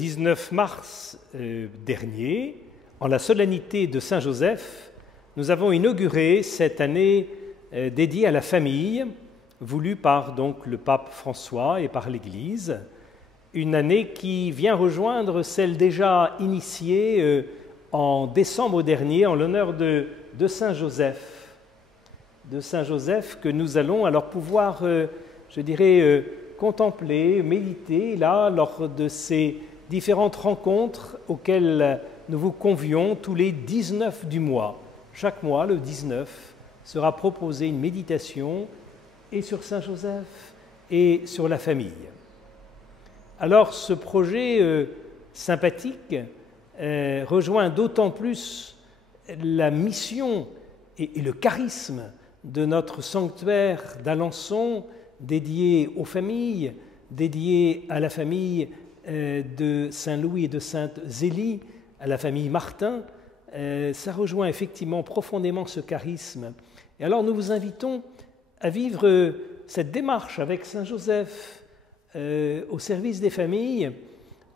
19 mars dernier, en la solennité de Saint-Joseph, nous avons inauguré cette année dédiée à la famille, voulue par donc le pape François et par l'Église, une année qui vient rejoindre celle déjà initiée en décembre dernier en l'honneur de Saint-Joseph. De Saint-Joseph que nous allons alors pouvoir, contempler, méditer là lors de ces différentes rencontres auxquelles nous vous convions tous les 19 du mois. Chaque mois, le 19, sera proposée une méditation et sur Saint-Joseph et sur la famille. Alors ce projet sympathique rejoint d'autant plus la mission et le charisme de notre sanctuaire d'Alençon, dédié aux familles, dédié à la famille de Saint-Louis et de Sainte-Zélie, à la famille Martin. Ça rejoint effectivement profondément ce charisme. Et alors nous vous invitons à vivre cette démarche avec Saint-Joseph au service des familles,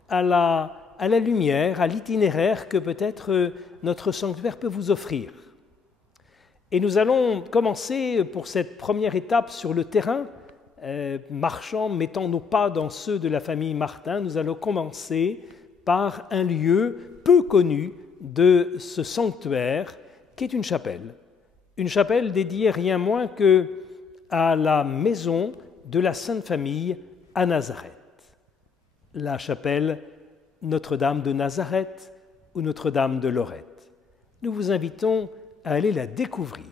à la lumière, à l'itinéraire que peut-être notre sanctuaire peut vous offrir. Et nous allons commencer pour cette première étape sur le terrain, marchant, mettant nos pas dans ceux de la famille Martin. Nous allons commencer par un lieu peu connu de ce sanctuaire, qui est une chapelle dédiée rien moins qu'à la maison de la Sainte Famille à Nazareth. La chapelle Notre-Dame de Nazareth ou Notre-Dame de Lorette. Nous vous invitons à aller la découvrir.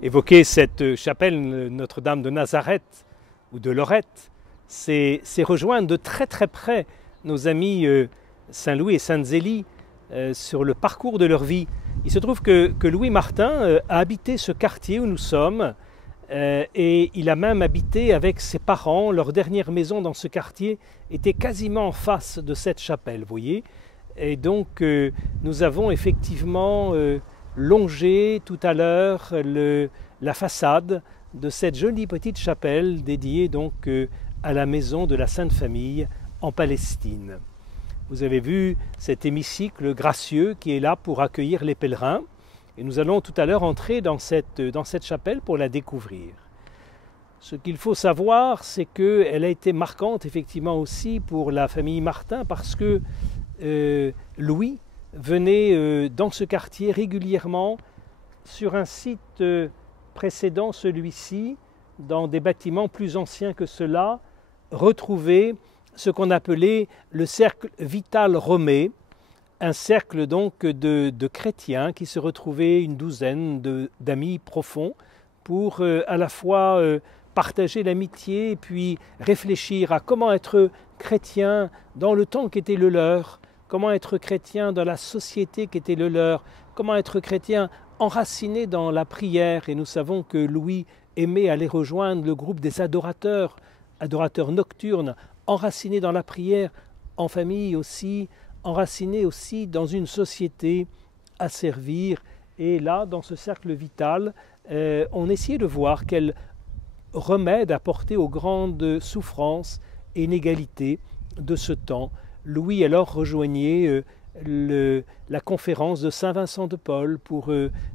Évoquer cette chapelle Notre-Dame de Nazareth ou de Lorette, c'est rejoindre de très très près nos amis Saint-Louis et Sainte-Zélie sur le parcours de leur vie. Il se trouve que Louis Martin a habité ce quartier où nous sommes et il a même habité avec ses parents. Leur dernière maison dans ce quartier était quasiment en face de cette chapelle, vous voyez. Et donc nous avons effectivement longé tout à l'heure la façade de cette jolie petite chapelle dédiée donc à la maison de la Sainte Famille en Palestine. Vous avez vu cet hémicycle gracieux qui est là pour accueillir les pèlerins et nous allons tout à l'heure entrer dans cette chapelle pour la découvrir. Ce qu'il faut savoir, c'est qu'elle a été marquante effectivement aussi pour la famille Martin parce que Louis venait dans ce quartier régulièrement sur un site précédant celui-ci, dans des bâtiments plus anciens que cela, retrouver ce qu'on appelait le cercle vital romé, un cercle donc de chrétiens qui se retrouvaient une douzaine d'amis profonds pour à la fois partager l'amitié et puis réfléchir à comment être chrétien dans le temps qui était le leur, comment être chrétien dans la société qui était le leur, comment être chrétien enraciné dans la prière. Et nous savons que Louis aimait aller rejoindre le groupe des adorateurs nocturnes, enracinés dans la prière, en famille aussi, enracinés aussi dans une société à servir. Et là, dans ce cercle vital, on essayait de voir quel remède apporter aux grandes souffrances et inégalités de ce temps. Louis alors rejoignait la conférence de Saint Vincent de Paul pour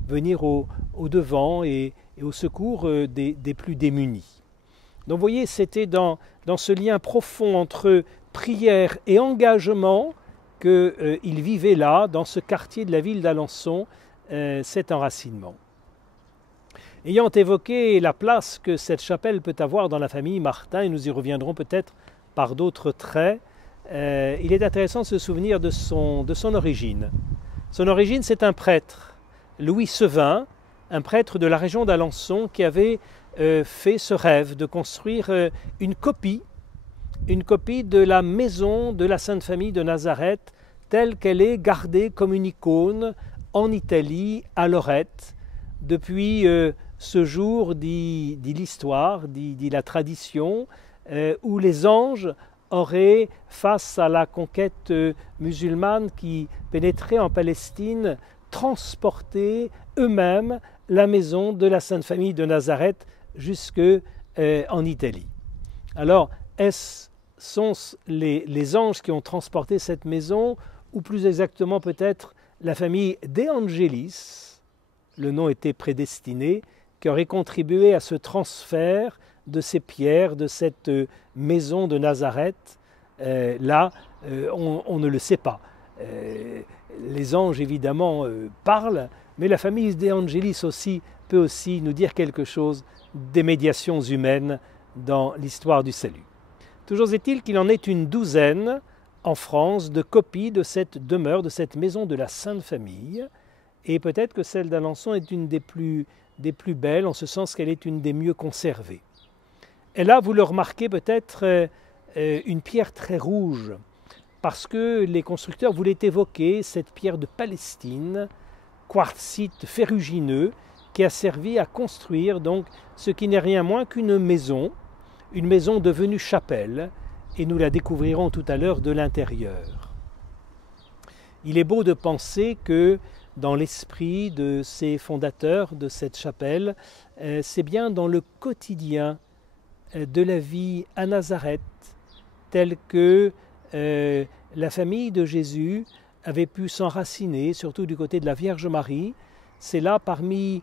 venir au devant et au secours des plus démunis. Donc vous voyez, c'était dans ce lien profond entre prière et engagement qu'il vivait là, dans ce quartier de la ville d'Alençon, cet enracinement. Ayant évoqué la place que cette chapelle peut avoir dans la famille Martin, et nous y reviendrons peut-être par d'autres traits, il est intéressant de se souvenir de son origine. Son origine, c'est un prêtre, Louis Sevin, un prêtre de la région d'Alençon qui avait fait ce rêve de construire une copie de la maison de la Sainte Famille de Nazareth telle qu'elle est gardée comme une icône en Italie, à Lorette, depuis ce jour, dit l'histoire, dit la tradition, où les anges auraient, face à la conquête musulmane qui pénétrait en Palestine, transporté eux-mêmes la maison de la Sainte Famille de Nazareth jusque en Italie. Alors, sont les anges qui ont transporté cette maison, ou plus exactement peut-être la famille De Angelis, le nom était prédestiné, qui aurait contribué à ce transfert de ces pierres, de cette maison de Nazareth. Là, on ne le sait pas. Les anges, évidemment, parlent, mais la famille De Angelis aussi peut aussi nous dire quelque chose des médiations humaines dans l'histoire du salut. Toujours est-il qu'il en est une douzaine en France de copies de cette demeure, de cette maison de la Sainte Famille, et peut-être que celle d'Alençon est une des plus belles, en ce sens qu'elle est une des mieux conservées. Et là, vous le remarquez peut-être, une pierre très rouge, parce que les constructeurs voulaient évoquer cette pierre de Palestine, quartzite ferrugineux, qui a servi à construire donc ce qui n'est rien moins qu'une maison devenue chapelle, et nous la découvrirons tout à l'heure de l'intérieur. Il est beau de penser que dans l'esprit de ces fondateurs de cette chapelle, c'est bien dans le quotidien de la vie à Nazareth, telle que la famille de Jésus avait pu s'enraciner, surtout du côté de la Vierge Marie. C'est là, parmi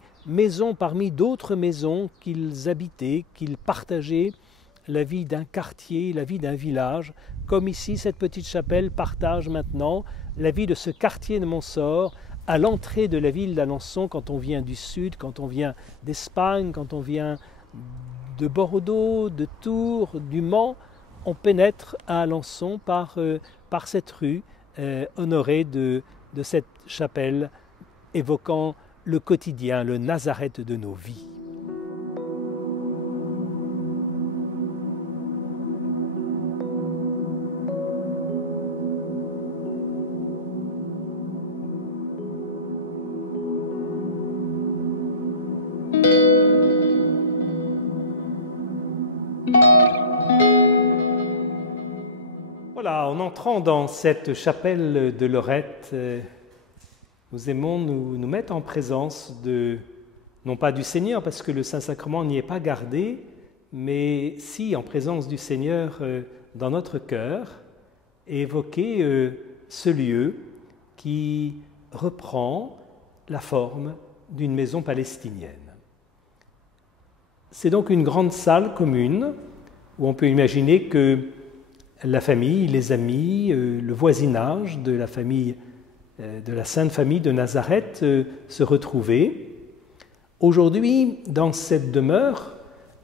d'autres maisons qu'ils habitaient, qu'ils partageaient la vie d'un quartier, la vie d'un village, comme ici cette petite chapelle partage maintenant la vie de ce quartier de Montsort, à l'entrée de la ville d'Alençon, quand on vient du sud, quand on vient d'Espagne, quand on vient de Bordeaux, de Tours, du Mans, on pénètre à Alençon par cette rue honorée de cette chapelle évoquant le quotidien, le Nazareth de nos vies. Voilà, en entrant dans cette chapelle de Lorette, nous aimons nous mettre en présence non pas du Seigneur, parce que le Saint-Sacrement n'y est pas gardé, mais si en présence du Seigneur dans notre cœur, et évoquer ce lieu qui reprend la forme d'une maison palestinienne. C'est donc une grande salle commune où on peut imaginer que la famille, les amis, le voisinage de la famille, de la Sainte Famille de Nazareth se retrouvaient. Aujourd'hui, dans cette demeure,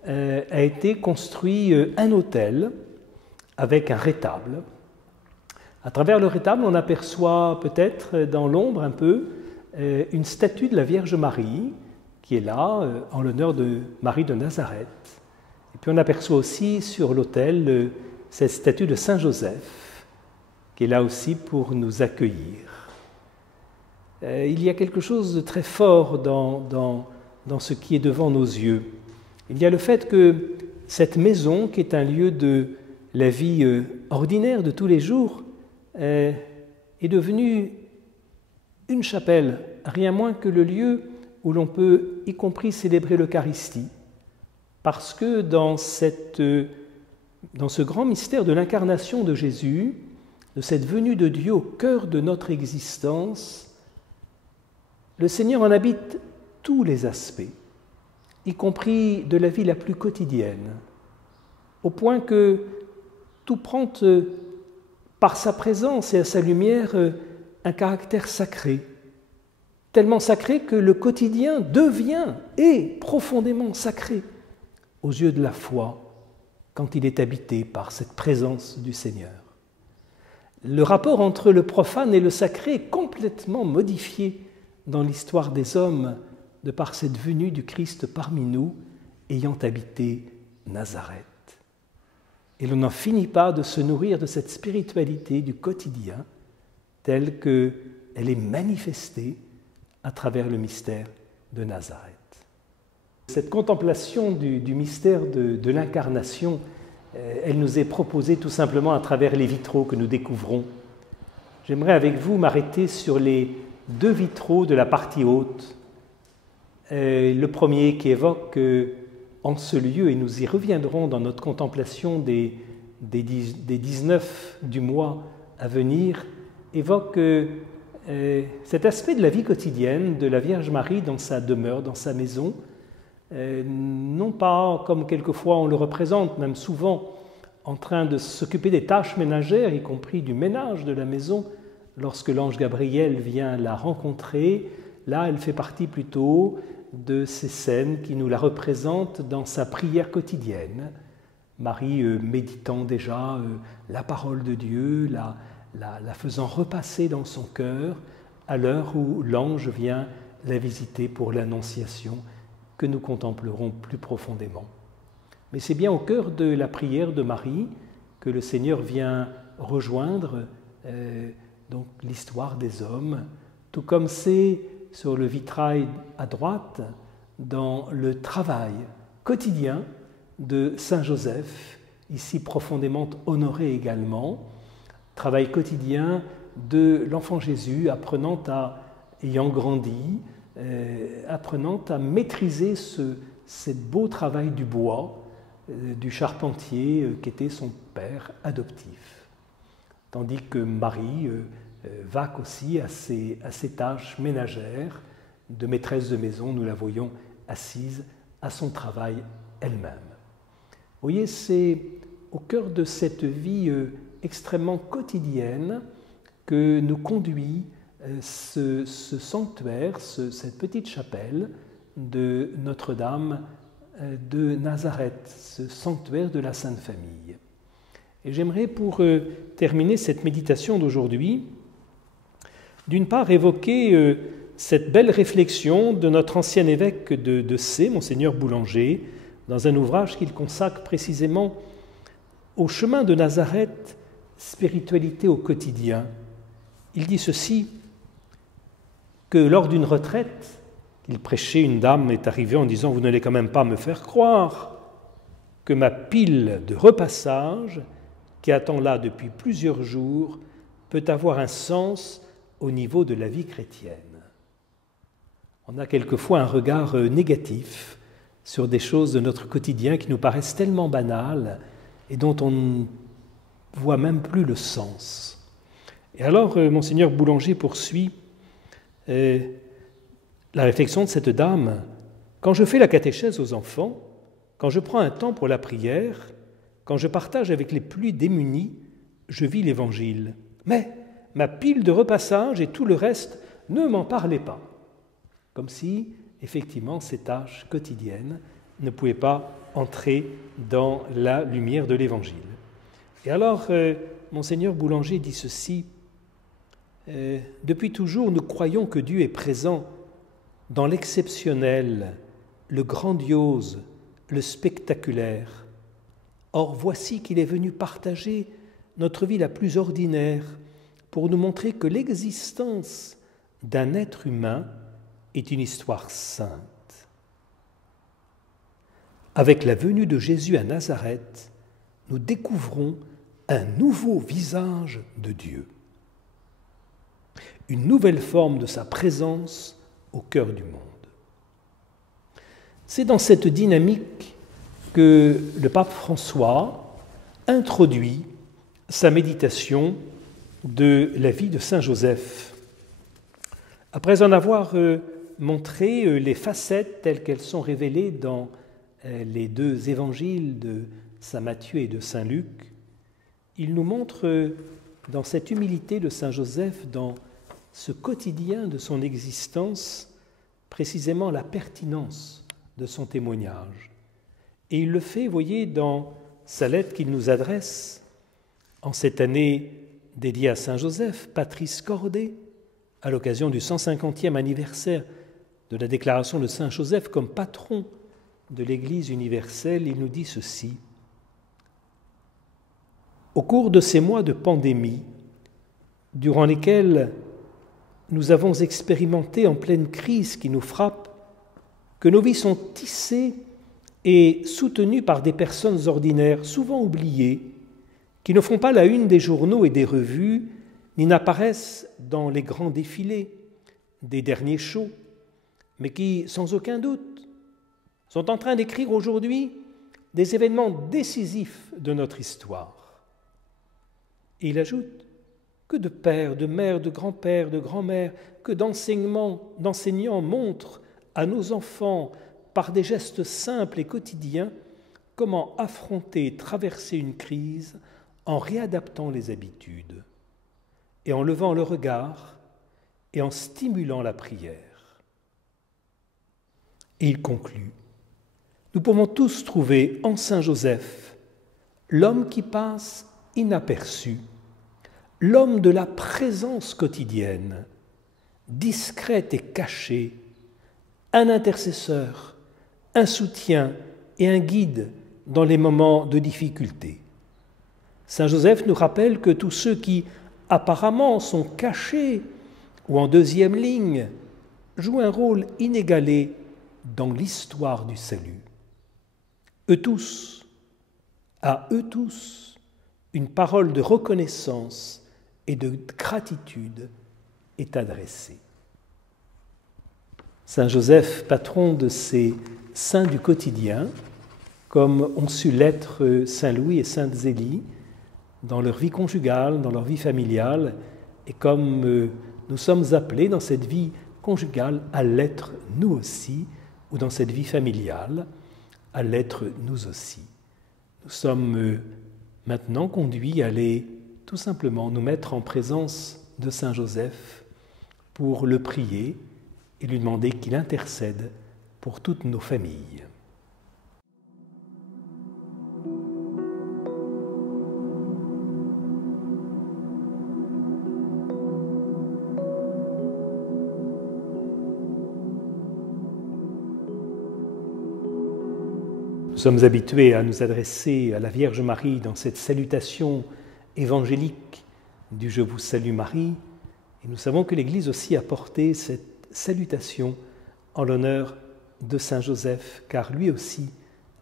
a été construit un autel avec un rétable. À travers le rétable, on aperçoit peut-être dans l'ombre un peu une statue de la Vierge Marie qui est là en l'honneur de Marie de Nazareth. Et puis on aperçoit aussi sur l'autel cette statue de Saint Joseph qui est là aussi pour nous accueillir. Il y a quelque chose de très fort dans ce qui est devant nos yeux. Il y a le fait que cette maison, qui est un lieu de la vie ordinaire de tous les jours, est devenue une chapelle, rien moins que le lieu où l'on peut y compris célébrer l'Eucharistie, parce que dans ce grand mystère de l'incarnation de Jésus, de cette venue de Dieu au cœur de notre existence, le Seigneur en habite tous les aspects, y compris de la vie la plus quotidienne, au point que tout prend par sa présence et à sa lumière un caractère sacré, tellement sacré que le quotidien devient et profondément sacré aux yeux de la foi quand il est habité par cette présence du Seigneur. Le rapport entre le profane et le sacré est complètement modifié dans l'histoire des hommes de par cette venue du Christ parmi nous ayant habité Nazareth. Et l'on n'en finit pas de se nourrir de cette spiritualité du quotidien telle qu'elle est manifestée à travers le mystère de Nazareth. Cette contemplation du mystère de l'incarnation, elle nous est proposée tout simplement à travers les vitraux que nous découvrons. J'aimerais avec vous m'arrêter sur les 2 vitraux de la partie haute. Le premier qui évoque en ce lieu, et nous y reviendrons dans notre contemplation des 19 du mois à venir, évoque cet aspect de la vie quotidienne de la Vierge Marie dans sa demeure, dans sa maison, non pas comme quelquefois on le représente, même souvent en train de s'occuper des tâches ménagères, y compris du ménage de la maison, lorsque l'ange Gabriel vient la rencontrer. Là, elle fait partie plutôt de ces scènes qui nous la représentent dans sa prière quotidienne. Marie méditant déjà la parole de Dieu, la faisant repasser dans son cœur à l'heure où l'ange vient la visiter pour l'Annonciation que nous contemplerons plus profondément. Mais c'est bien au cœur de la prière de Marie que le Seigneur vient rejoindre donc l'histoire des hommes, tout comme c'est sur le vitrail à droite dans le travail quotidien de Saint Joseph, ici profondément honoré également, travail quotidien de l'enfant Jésus ayant grandi, apprenant à maîtriser ce beau travail du bois, du charpentier qui était son père adoptif. Tandis que Marie vaque aussi à ses tâches ménagères de maîtresse de maison, nous la voyons assise à son travail elle-même. Vous voyez, c'est au cœur de cette vie extrêmement quotidienne que nous conduit ce sanctuaire, cette petite chapelle de Notre-Dame de Nazareth, ce sanctuaire de la Sainte Famille. Et j'aimerais, pour terminer cette méditation d'aujourd'hui, d'une part évoquer cette belle réflexion de notre ancien évêque de Sées, Monseigneur Boulanger, dans un ouvrage qu'il consacre précisément au chemin de Nazareth, spiritualité au quotidien. Il dit ceci, que lors d'une retraite, il prêchait, une dame est arrivée en disant « Vous n'allez quand même pas me faire croire que ma pile de repassage, qui attend là depuis plusieurs jours, peut avoir un sens au niveau de la vie chrétienne. » On a quelquefois un regard négatif sur des choses de notre quotidien qui nous paraissent tellement banales et dont on ne voit même plus le sens. Et alors, Monseigneur Boulanger poursuit la réflexion de cette dame. Quand je fais la catéchèse aux enfants, quand je prends un temps pour la prière, quand je partage avec les plus démunis, je vis l'Évangile. Mais ma pile de repassage et tout le reste, ne m'en parlez pas. Comme si, effectivement, ces tâches quotidiennes ne pouvaient pas entrer dans la lumière de l'Évangile. Et alors, Monseigneur Boulanger dit ceci, depuis toujours, nous croyons que Dieu est présent dans l'exceptionnel, le grandiose, le spectaculaire. Or, voici qu'il est venu partager notre vie la plus ordinaire pour nous montrer que l'existence d'un être humain est une histoire sainte. Avec la venue de Jésus à Nazareth, nous découvrons un nouveau visage de Dieu, une nouvelle forme de sa présence au cœur du monde. C'est dans cette dynamique que le pape François introduit sa méditation de la vie de Saint Joseph. Après en avoir montré les facettes telles qu'elles sont révélées dans les 2 évangiles de Saint Matthieu et de Saint Luc, il nous montre dans cette humilité de Saint Joseph, dans ce quotidien de son existence, précisément la pertinence de son témoignage. Et il le fait, vous voyez, dans sa lettre qu'il nous adresse en cette année dédiée à Saint Joseph, Patris Corde, à l'occasion du 150e anniversaire de la déclaration de Saint Joseph comme patron de l'Église universelle. Il nous dit ceci. Au cours de ces mois de pandémie, durant lesquels nous avons expérimenté en pleine crise qui nous frappe que nos vies sont tissées et soutenues par des personnes ordinaires, souvent oubliées, qui ne font pas la une des journaux et des revues, ni n'apparaissent dans les grands défilés des derniers shows, mais qui, sans aucun doute, sont en train d'écrire aujourd'hui des événements décisifs de notre histoire. Et il ajoute que de pères, de mères, de grands-pères, de grands-mères, que d'enseignants montrent à nos enfants, par des gestes simples et quotidiens, comment affronter et traverser une crise en réadaptant les habitudes et en levant le regard et en stimulant la prière. Et il conclut: nous pouvons tous trouver en Saint Joseph l'homme qui passe inaperçu, l'homme de la présence quotidienne, discrète et cachée, un intercesseur, un soutien et un guide dans les moments de difficulté. Saint Joseph nous rappelle que tous ceux qui apparemment sont cachés ou en deuxième ligne jouent un rôle inégalé dans l'histoire du salut. À eux tous, une parole de reconnaissance et de gratitude est adressée. Saint Joseph, patron de ces saints du quotidien, comme ont su l'être Saint Louis et Sainte Zélie, dans leur vie conjugale, dans leur vie familiale, et comme nous sommes appelés dans cette vie conjugale à l'être nous aussi, ou dans cette vie familiale, à l'être nous aussi. Nous sommes maintenant conduits à aller tout simplement nous mettre en présence de Saint Joseph pour le prier et lui demander qu'il intercède pour toutes nos familles. Nous sommes habitués à nous adresser à la Vierge Marie dans cette salutation évangélique du « Je vous salue Marie », et nous savons que l'Église aussi a porté cette salutation en l'honneur de Saint Joseph, car lui aussi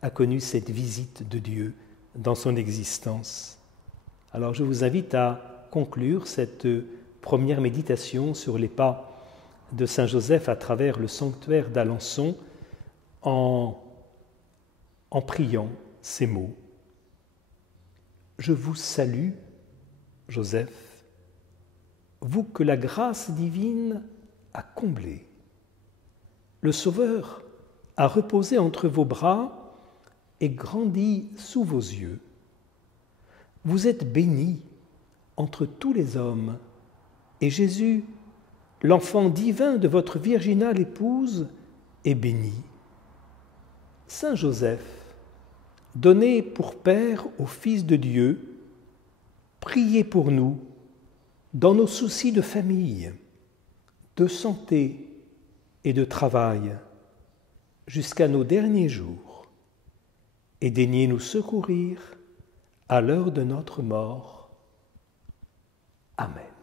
a connu cette visite de Dieu dans son existence. Alors je vous invite à conclure cette première méditation sur les pas de Saint Joseph à travers le sanctuaire d'Alençon en priant ces mots. Je vous salue, Joseph, vous que la grâce divine a comblé. Le Sauveur a reposé entre vos bras et grandi sous vos yeux. Vous êtes béni entre tous les hommes, et Jésus, l'enfant divin de votre virginale épouse, est béni. Saint Joseph, donné pour Père au Fils de Dieu, priez pour nous dans nos soucis de famille, de santé et de travail, jusqu'à nos derniers jours, et daignez nous secourir à l'heure de notre mort. Amen.